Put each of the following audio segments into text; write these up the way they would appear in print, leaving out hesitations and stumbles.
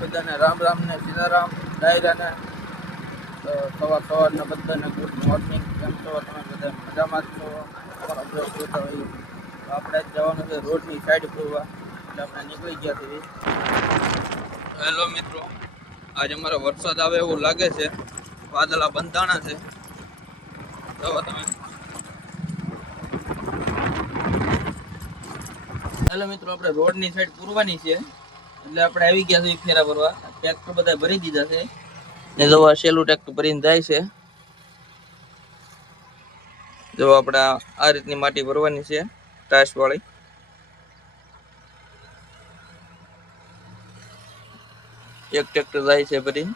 બધાને રામ રામ ને સીતારામ ડાયરાને સવારના બધાને ગુડ મોર્નિંગ. કેમ છો તમે બધા? મજામાં જ છો? આપણે જવાનું છે રોડની સાઈડ પૂરવા, એટલે આપણે નીકળી ગયા છીએ. હેલો મિત્રો, આજે અમારો વરસાદ આવે એવું લાગે છે. વાદળા બંધાણા છે. તો તમે હેલો મિત્રો, આપણે રોડની સાઈડ પૂરવાની છે, એટલે આપણે આવી ગયા છીએ ફેરા ભરવા. ટ્રેક્ટર બધા ભરી દીધા છે ને જો આ સેલું ટ્રેક્ટર ભરીને જાય છે. જો આપણે આ રીતની માટી ભરવાની છે ટાઈસ વાળી. એક ટ્રેક્ટર જાય છે ભરી.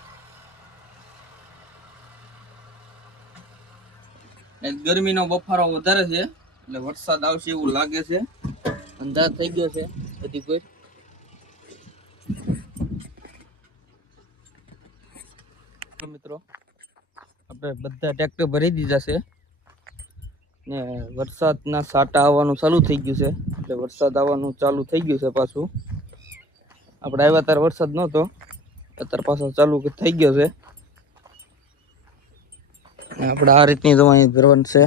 ગરમીનો બફારો વધારે છે એટલે વરસાદ આવશે એવું લાગે છે. અંધાર થઈ ગયો છે બધી કોઈ. મિત્રો, આપણે બધા ટ્રેક્ટર ભરી દીધા છે ને વરસાદના સાટા આવવાનું ચાલુ થઈ ગયું છે, એટલે વરસાદ આવવાનું ચાલુ થઈ ગયું છે પાછું. આપણે આવ્યા ત્યારે વરસાદ નહોતો, અત્યારે પાછો ચાલુ થઈ ગયો છે. આપણે આ રીતની દવા ભરવાની છે.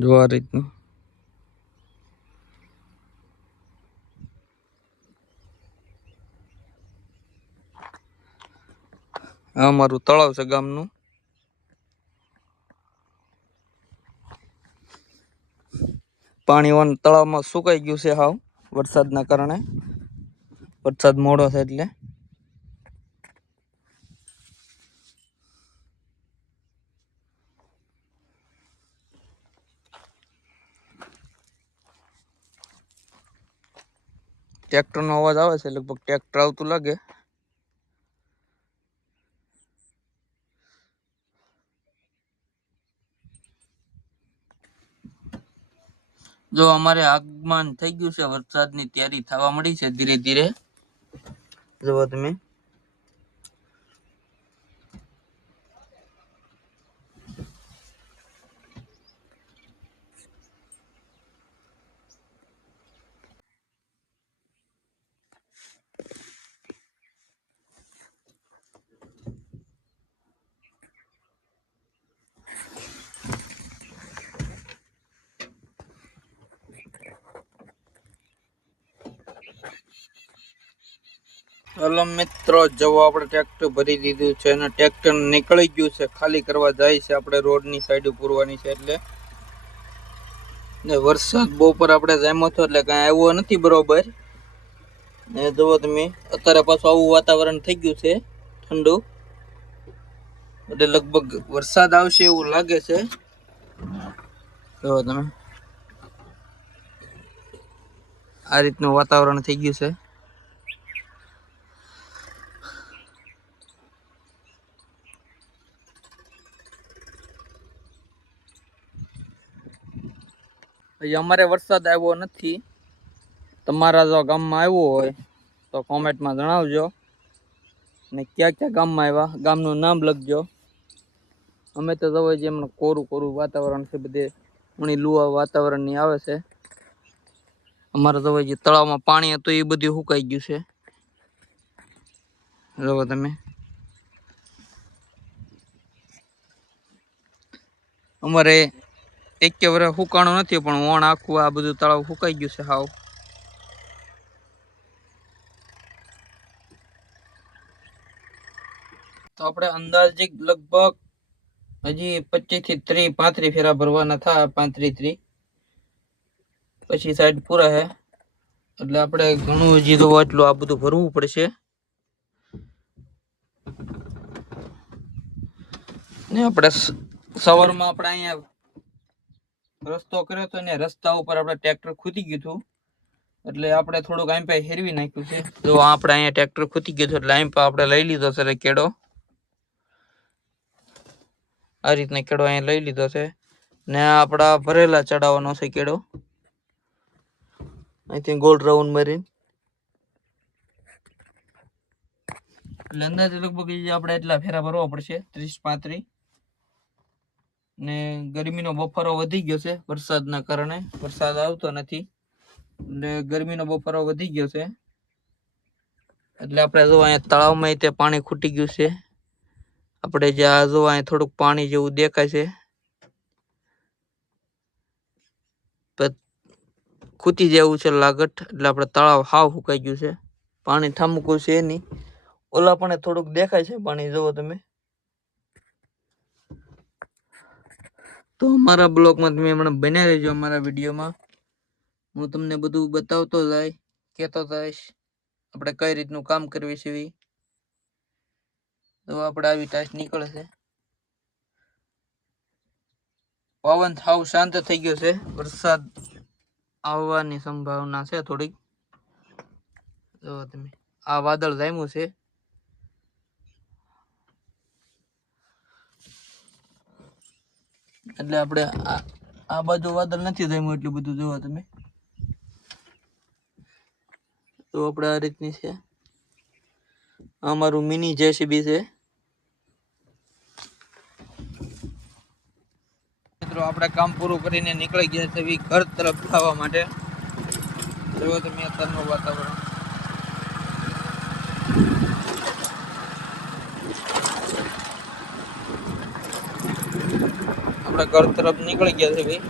જો આ રીતનું આ અમારું તળાવ છે ગામનું. પાણી તળાવમાં સુકાઈ ગયું છે હાવ વરસાદના કારણે. વરસાદ મોડો છે એટલે. ટ્રેક્ટરનો અવાજ આવે છે, લગભગ ટ્રેક્ટર આવતું લાગે. જો અમારે આગમન થઈ ગયું છે, વરસાદની તૈયારી થવા મળી છે ધીરે ધીરે. જુઓ તમે. હલો મિત્રો, જવો આપણે ટ્રેક્ટર ભરી દીધું છે અને ટ્રેક્ટર નીકળી ગયું છે, ખાલી કરવા જાય છે. આપણે રોડની સાઈડ પૂરવાની છે એટલે. ને વરસાદ બપોર આપણે જામ્યો હતો એટલે કાંઈ આવ્યો નથી બરોબર. ને જુઓ તમે, અત્યારે પાછું આવું વાતાવરણ થઈ ગયું છે ઠંડુ, એટલે લગભગ વરસાદ આવશે એવું લાગે છે. જુઓ તમે, આ રીતનું વાતાવરણ થઈ ગયું છે. હજી અમારે વરસાદ આવ્યો નથી. તમારા જો ગામમાં આવ્યો હોય તો કોમેન્ટમાં જણાવજો, ને ક્યાં ક્યાં ગામમાં આવ્યા ગામનું નામ લખજો. અમે તો જવાય જેમ કોરું કોરું વાતાવરણ છે, બધે ઉણી લુવા વાતાવરણની આવે છે. અમારે જવાય જે તળાવમાં પાણી હતું એ બધું સુકાઈ ગયું છે. જુઓ તમે. અમારે એક કે વર્ષ સુકાણું નથી, પણ વણ આખું આ બધું તળાવ સુકાઈ ગયું છે હાવ. તો આપણે અંદાજિક લગભગ હજી 25 થી 30 35 ફેરા ભરવાના થાય. 35-30 પછી સાઈડ પૂરા હે, એટલે આપણે ઘણું હજી તો એટલું આ બધું ભરવું પડશે. ને આપણે સવારમાં આપણે અહીંયા રસ્તો કર્યો હતો ને રસ્તા ઉપર આપણે ટ્રેક્ટર ખૂટી ગયું હતું, એટલે આપણે થોડુંક આમ પાસે હેરવી નાખ્યું છે. જો આપણે અહીંયા ટ્રેક્ટર ખૂટી ગયું હતું એટલે આમ પાસે આપણે લઈ લીધો છે કેડો. આ રીતના કેડો અહીંયા લઈ લીધો છે ને આપણા ભરેલા ચડાવવાનો છે કેડો. અહીંથી ગોળ રાઉન્ડ મારીને એટલે અંદાજે લગભગ આપણે એટલા ફેરા ભરવા પડશે, 30-35. ને ગરમીનો બફારો વધી ગયો છે વરસાદના કારણે. વરસાદ આવતો નથી. એટલે ગરમીનો બફારો વધી ગયો છે એટલે આપણે જો અહીંયા તળાવમાં તે પાણી ખૂટી ગયું છે. આપણે જ્યાં જો અહીંયા થોડુંક પાણી જેવું દેખાય છે, ખૂટી જેવું છે લાગટ. એટલે આપણે તળાવ હાવ સુકાઈ ગયું છે, પાણી ઠામકું છે નહીં. ઓલા પણ થોડુંક દેખાય છે પાણી, જોવો તમે. તો અમારા બ્લોગમાં તમે હમણાં બન્યા રહેજો. અમારા વિડીયોમાં હું તમને બધું બતાવતો જાય, કહેતો જઈશ આપણે કઈ રીતનું કામ કરવી છે. તો આપણે આવી ટાઈસ નીકળે છે. પવન સાવ શાંત થઈ ગયો છે, વરસાદ આવવાની સંભાવના છે થોડીક. જો તમે આ વાદળ જામ્યું છે, એટલે આપણે આ બાજુ વાદળ નથી જામ્યું એટલું બધું. જોવો તમે, તો આપણે આ રીતની છે. અમારું મિની જેસીબી છે. મિત્રો આપણે કામ પૂરું કરીને નીકળી ગયા છે ઘર તરફ જવા માટે. જોવો તમે અત્યારનું વાતાવરણ. આપણે ઘર તરફ નીકળી ગયા છે ભાઈ.